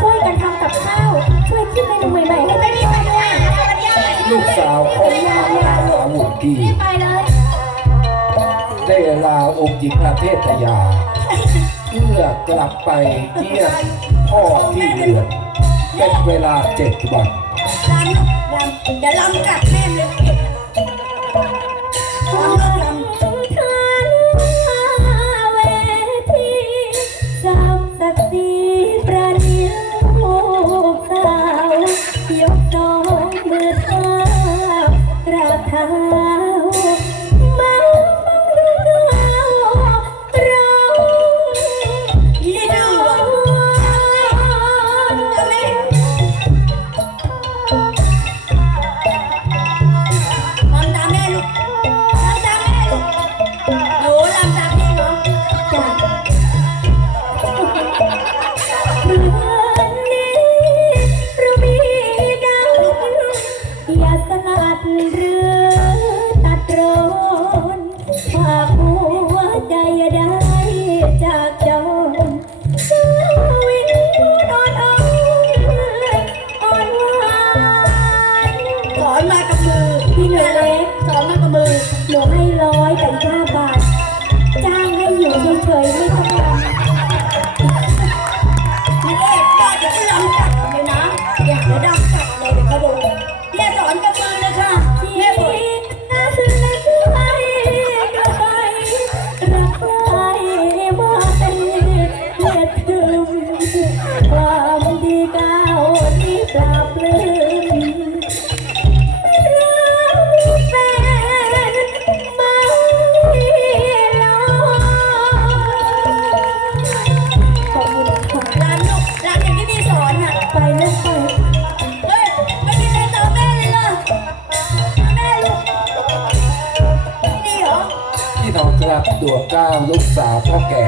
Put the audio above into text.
ช่วยกันทำกับข้าว ช่วยคิดเมนูใหม่ๆให้แม่ด้วยด้วยลูกสาวของมหาวุฒิไปเลย ได้ลาองค์หญิงประเทศยา เพื่อกลับไปเยี่ยมพ่อที่เรือนเป็นเวลาเจ็ดวัน ลำลูกลำเดี๋ยวลำกลับแม่ ยกสองมือเท้ากราบเท้ามา หนูให้ร้อยแต่ห้าบาท จ้างให้อยู่เฉยๆไม่ต้องทำนี่เอ๊ะก็เดี๋ยวก็ลำกลับเลยนะอยากจะดำกลับเลยเดี๋ยวเขาดูแม่สอนกับมือเลยค่ะแม่สอนความดีก้าวที่ปราบลืม นี่เหรอพี่น้องครับดวงเก้าลูกสาวพ่อแก่